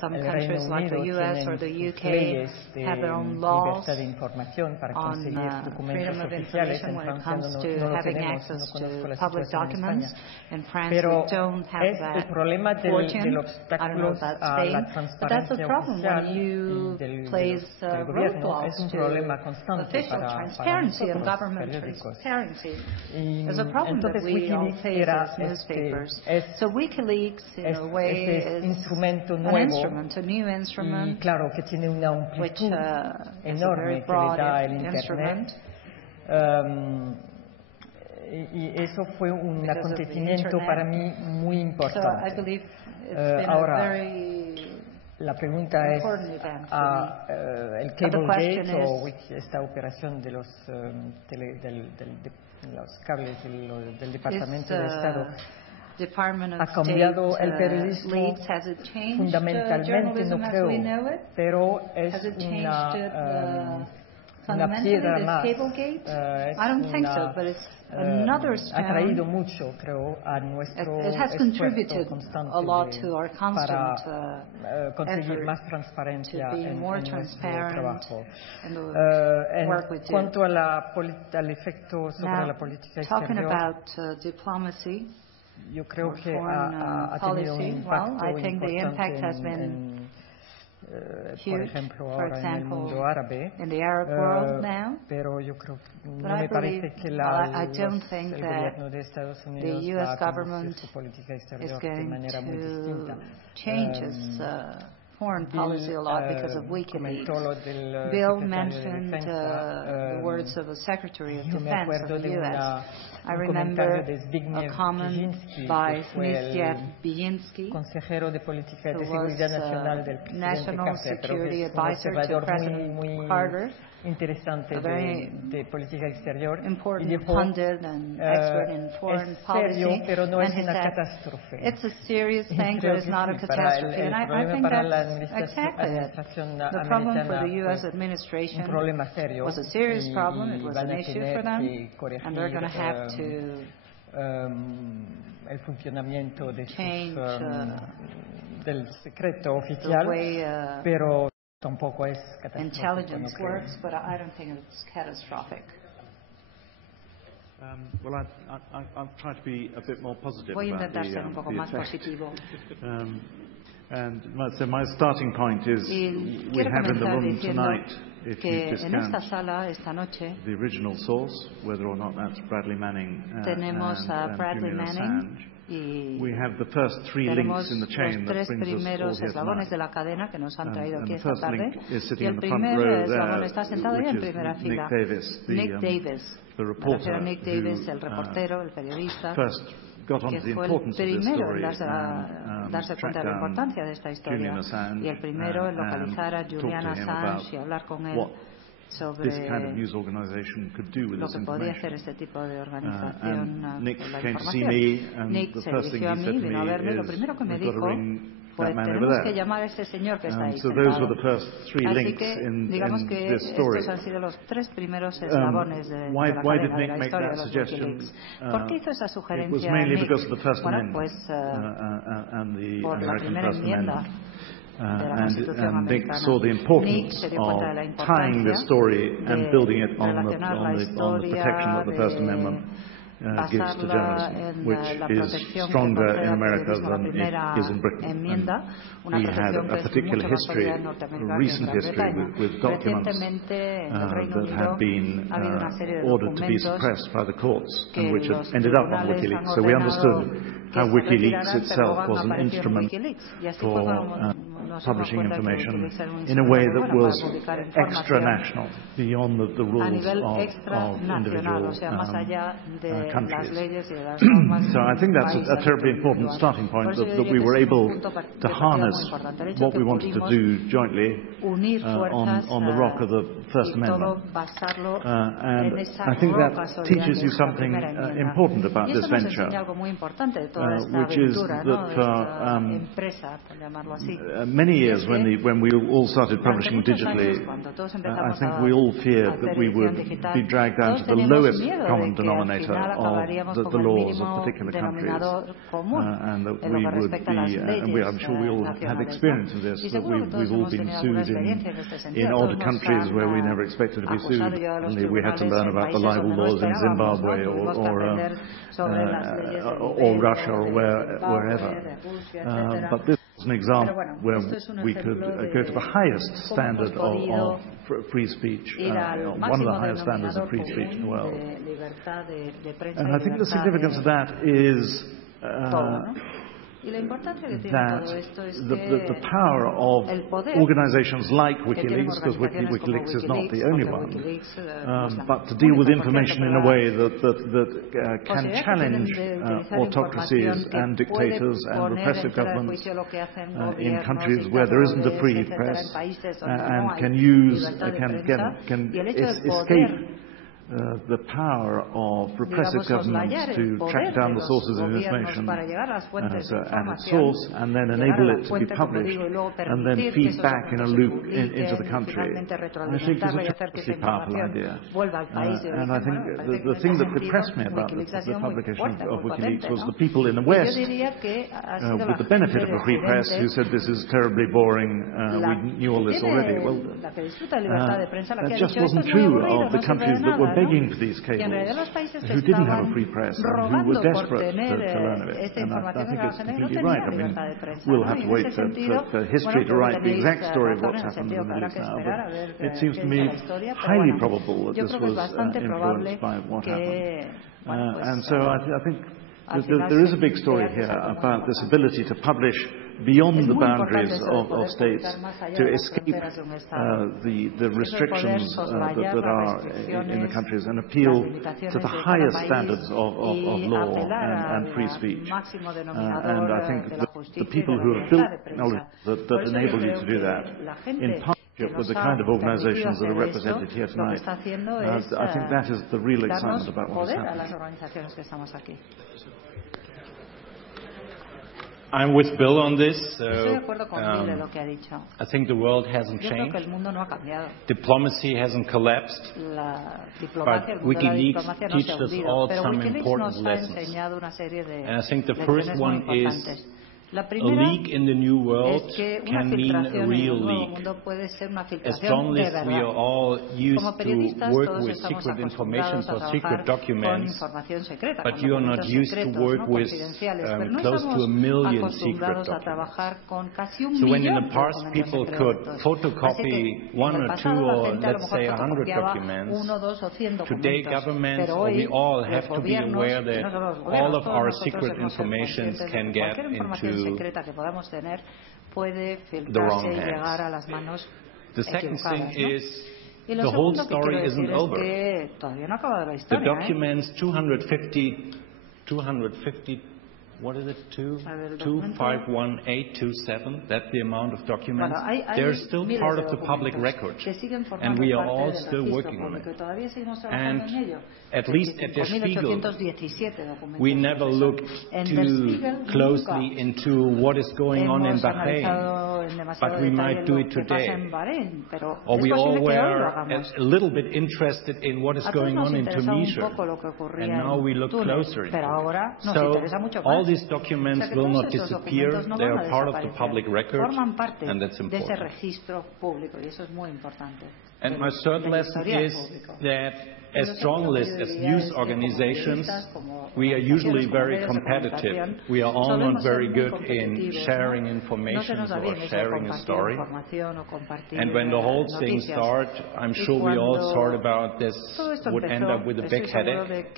Some countries like the US or the UK have their own laws on freedom of information when it comes to having access to public documents. In France, we don't have that fortune. I don't know about Spain, but that's the problem when you place roadblocks to official transparency and government transparency. There's a problem that we all face as newspapers. So Wikileaks, in a way, is an instrument, a new instrument, which is a very broad instrument. Y eso fue un acontecimiento para mí muy importante. So I believe it's been a very la pregunta es el Cablegate o esta operación de los los cables del Departamento de Estado ha cambiado el periodismo fundamentalmente, no creo, pero es una piedra más. Ha traído mucho, creo, a nuestro esfuerzo constante para conseguir más transparencia en nuestro trabajo. En cuanto al efecto sobre la política exterior, yo creo que ha tenido un impacto importante por ejemplo, ahora en el mundo árabe, pero yo creo que no me parece que el gobierno de Estados Unidos va a conducir su política exterior de manera muy distinta. Foreign policy a lot because of Wikileaks. Bill mentioned the words of the Secretary of Defense of the U.S. I remember a comment by Zbigniew consejero de política de who seguridad was nacional del presidente National Security Advisor to President Carter, interesante de política exterior, important pundit and expert in foreign policy, pero no es and he una said, catástrofe. it's a serious thing, but it's not a catastrophe. And I think that's exactly it. The problem for the U.S. administration was a serious problem, it was an issue for them, and they're going to have to el funcionamiento de change del secreto oficial, pero tampoco es catastrófico. Intelligence works, but I don't think it's catastrophic. Well, I'll try to be a bit more positive Voy a about intentar ser un poco más positivo. And so my starting point is we have in the room tonight, if you discount the original source, whether or not that's Bradley Manning and Julian Assange, we have the first three links in the chain that brings us all here tonight. And the first link is sitting in the front row there, which is Nick Davis, the reporter, who first got onto the importance of this story darse cuenta de la importancia de esta historia y el primero en localizar a Julian Assange y hablar con él sobre lo que podía hacer este tipo de organización con la información. Nick se dirigió a mí, vino a verme, lo primero que me dijo pues tenemos que llamar a ese señor que está ahí sentado. Así que digamos que estos han sido los tres primeros eslabones de la cadena de la historia de los Wikileaks. ¿Por qué hizo esa sugerencia Nick? Bueno, pues por la primera enmienda de la Constitución americana. Nick se dio cuenta de la importancia de relacionar la historia basarla en la protección que concede al periodismo la primera enmienda, una protección que es mucho más válida en Norteamérica que en Gran Bretaña. Recientemente en el Reino Unido ha habido una serie de documentos que los tribunales han ordenado que se retiraran, pero luego han aparecido en Wikileaks. Y así fue como nos dimos cuenta que Wikileaks era un instrumento bueno para publicar información a nivel extranacional, o sea, más allá de las leyes y de las normas. So I think that's a terribly important starting point that we were able to harness what we wanted to do jointly on the rock of the First Amendment. And I think that teaches you something important about this venture. which is that for many years when we all started publishing digitally, I think we all feared that we would be dragged down to the lowest common denominator of the laws of particular countries, and that we would be, and I'm sure we all have had experience of this, that we've all been sued in odd countries where we never expected to be sued. Only we had to learn about the libel laws in Zimbabwe or Russia or wherever. But this is an example where we could go to the highest standard of free speech, one of the highest standards of free speech in the world. And I think the significance of that is that the power of organizations like Wikileaks, because Wikileaks is not the only one, but to deal with information in a way that can challenge autocracies and dictators and repressive governments in countries where there isn't a free press, and can escape the power of repressive governments to track down the sources of information at its source, and then enable it to be published, and then feed back in a loop into the country. I think is a tremendously powerful idea. And I think the thing that depressed me about the publication of Wikileaks was the people in the West, with the benefit of a free press, who said this is terribly boring, we knew all this already. Well, that just wasn't true of the countries that were begging for these cables, who didn't have a free press and who were desperate to learn of it. And I think it's completely right. I mean, we'll have to wait for history to write the exact story of what's happened in the Middle East now, but it seems to me highly probable that this was influenced by what happened. And so I think there is a big story here about this ability to publish beyond the boundaries of states, to escape the restrictions that are in the countries, and appeal to the highest standards of law and free speech. And I think the people who have built technology that enable you to do that, in partnership with the kind of organizations that are represented here tonight, I think that is the real excitement about what is happening. I'm with Bill on this. I think the world hasn't changed. Diplomacy hasn't collapsed. But Wikileaks teaches us all some important lessons. And I think the first one is a leak in the new world can mean a real leak. As journalists, we are all used to work with secret information or secret documents, but you are not used to work with close to 1 million secret documents. So when in the past people could photocopy 1 or 2 or let's say 100 documents, today governments or we all have to be aware that all of our secret information can get into the wrong hands. The second thing is the whole story isn't over. The documents 250, what is it, 251827, that's the amount of documents. They're still part of the public record, and we are all still working on it. And at least at Der Spiegel, we never looked too closely into what is going on in Bahrain, but we might do it today. Or we all were a little bit interested in what is going on in Tunisia, and now we look closer into it. So all these documents will not disappear, they are part of the public record, and that's important. And my third lesson is that as journalists, as news organizations, we are usually very competitive. We are all not very good in sharing information or sharing a story. And when the whole thing started, I'm sure we all thought about this would end up with a big headache,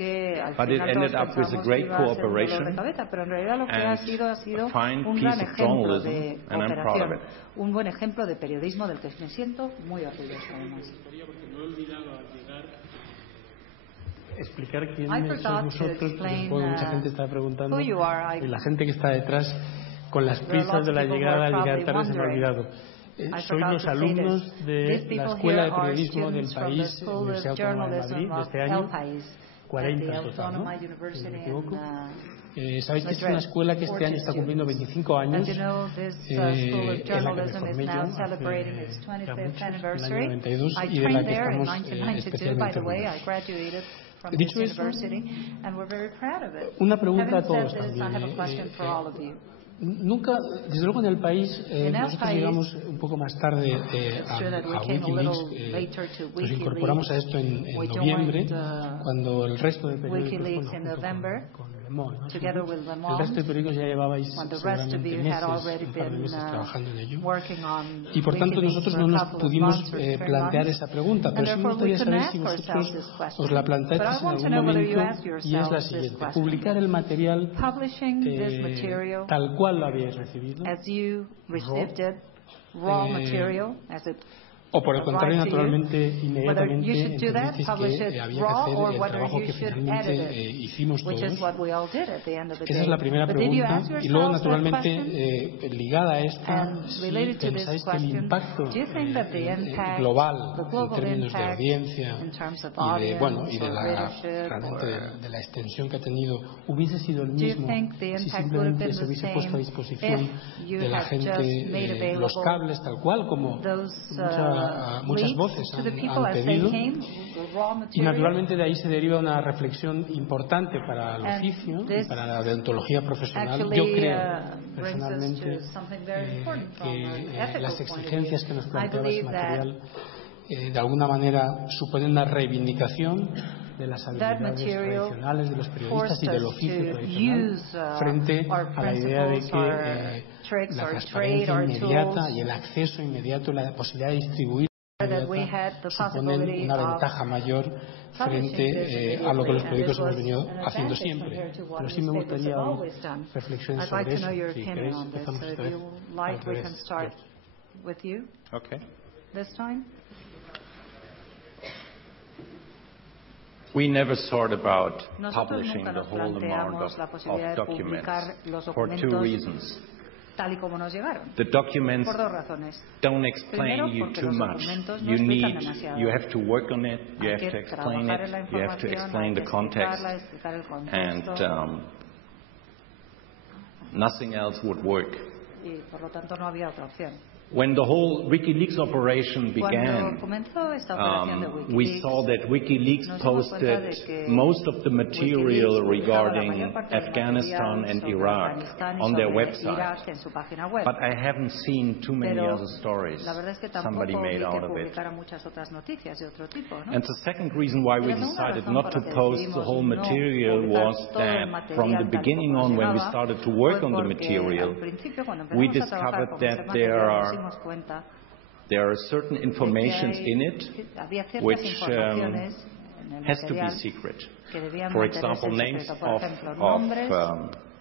but it ended up with a great cooperation and a fine piece of journalism, and I'm proud of it. Un buen ejemplo de periodismo del que me siento muy orgulloso, además. Explicar quiénes sois vosotros, porque mucha gente está preguntando, y la gente que está detrás, con las prisas de la llegada, al llegar tarde se me ha olvidado. Sois los alumnos de la Escuela de Periodismo del País, Universidad Autónoma de Madrid, de este año, 40 en total, ¿no? Si no me equivoco. Sabéis que es una escuela que este año está cumpliendo 25 años, en la que me formé yo hace ya muchos, en el año 92, y de la que estamos especialmente orgullosos. Dicho eso, una pregunta a todos también. Nunca, desde luego en el país, nosotros llegamos un poco más tarde a Wikileaks, nos incorporamos a esto en noviembre, cuando el resto de periódicos, con Le Monde, ¿no? El resto de periódicos ya llevabais seguramente meses, un par de meses trabajando en ello, y por tanto nosotros no nos pudimos plantear esa pregunta, pero sí me gustaría saber si vosotros os la planteáis en algún momento, y es la siguiente: publicar el material tal cual lo habíais recibido, o por el contrario, naturalmente, inmediatamente entendisteis que había que hacer el trabajo que finalmente hicimos todos. Esa es la primera pregunta. Y luego, naturalmente, ligada a esta, si pensáis que el impacto global en términos de audiencia y de la extensión que ha tenido hubiese sido el mismo si simplemente se hubiese puesto a disposición de la gente los cables tal cual como muchas voces han pedido, y naturalmente de ahí se deriva una reflexión importante para el oficio y para la deontología profesional. Yo creo personalmente que las exigencias que nos planteaba ese material de alguna manera suponen una reivindicación de las habilidades tradicionales de los periodistas y del oficio tradicional frente a la idea de que la transparencia inmediata y el acceso inmediato, la posibilidad de distribuir suponen una ventaja mayor frente a lo que los periódicos hemos venido haciendo siempre. Pero sí me gustaría oír reflexiones sobre eso. Si queréis, empezamos esta vez. Okay. We never thought about publishing the whole amount of documents for two reasons. Tal y como nos llegaron. The documents por dos razones. Don't explain you too much. You have to work on it, you have to explain it, you have to explain the context, and nothing else would work. Y por lo tanto no había otra opción. When the whole Wikileaks operation began, we saw that Wikileaks posted most of the material regarding Afghanistan and Iraq on their website. But I haven't seen too many other stories somebody made out of it. And the second reason why we decided not to post the whole material was that from the beginning on, when we started to work on the material, we discovered that there are certain informations in it which has to be secret. For example, names of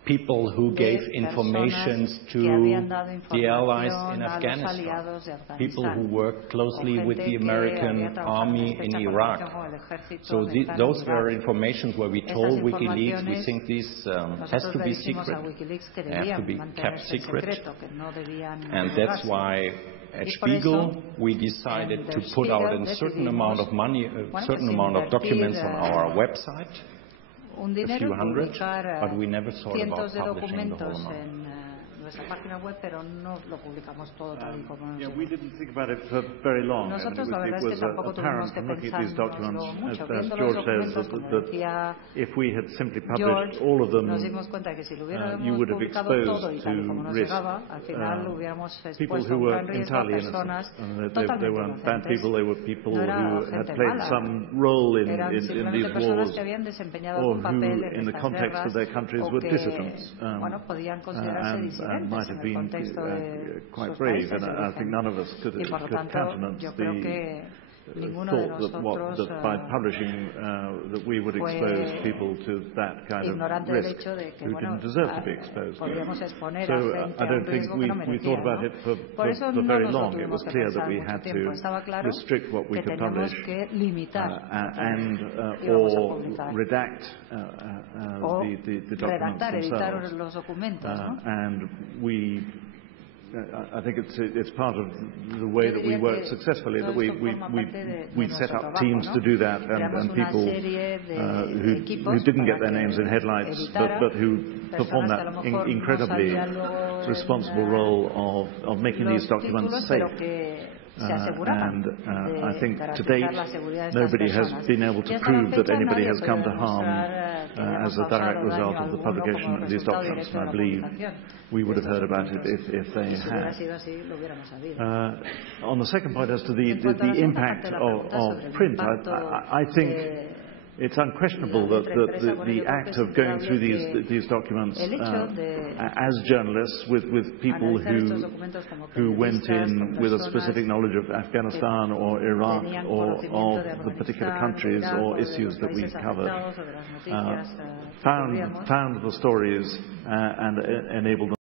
people who gave information to the allies in Afghanistan, people who worked closely with the American army in Iraq. So those were information where we told WikiLeaks we think this has to be secret, they have to be kept secret, and that's why at Spiegel we decided to put out a certain amount of money, a certain amount of documents on our website. A few hundred, but we never thought about publishing the whole amount. Nuestra página web, pero no lo publicamos todo tal y como we didn't think about it for very long. Nosotros la verdad es que tampoco tuvimos que pensarlo mucho. Viendo los documentos, como decía George, nos dimos cuenta que si lo hubiéramos publicado todo y tal y como nos llegaba, al final hubiéramos expuesto un gran riesgo a personas totalmente inocentes. No era gente mala, eran simplemente personas que habían desempeñado algún papel en estas guerras o que, bueno, podían considerarse disidentes. Might have been quite brave, and I think none of us could countenance the thought that by publishing that we would expose people to that kind of risk who didn't deserve to be exposed. So I don't think we thought about it for very long. It was clear that we had to restrict what we could publish and or redact the documents themselves. And we I think it's part of the way that we work successfully, that we set up teams to do that, and people who didn't get their names in headlights, but who perform that incredibly responsible role of making these documents safe. And I think to date nobody has been able to prove that anybody has come to harm as a direct result of the publication of these documents, and I believe we would have heard about it if they had. On the second point, as to the impact of print, I think it's unquestionable that the act of going through these documents as journalists with people who went in with a specific knowledge of Afghanistan or Iraq or of the particular countries or issues that we covered, found the stories and enabled them